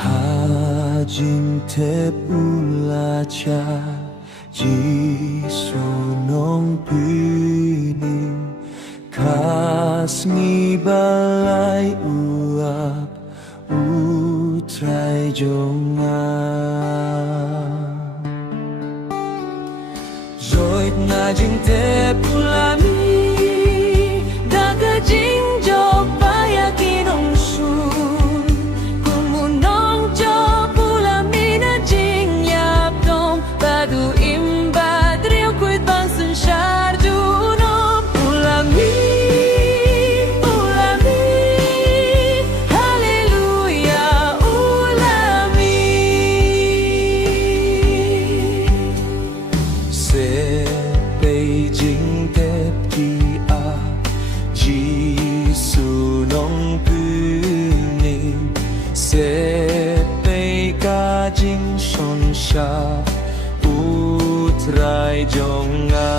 Hajing te ulacha Jisunong pining Kasngi balay uap Utray jonga Zoit na jing te pulami Daga jing jo payakin ong sun Kumunong jo pulami na jing yap dom Badu imba driyo kuit bang sun syardu nom Pulami Beijing tep di a Jisunong puning Se bei ka jing son sha Utray jonga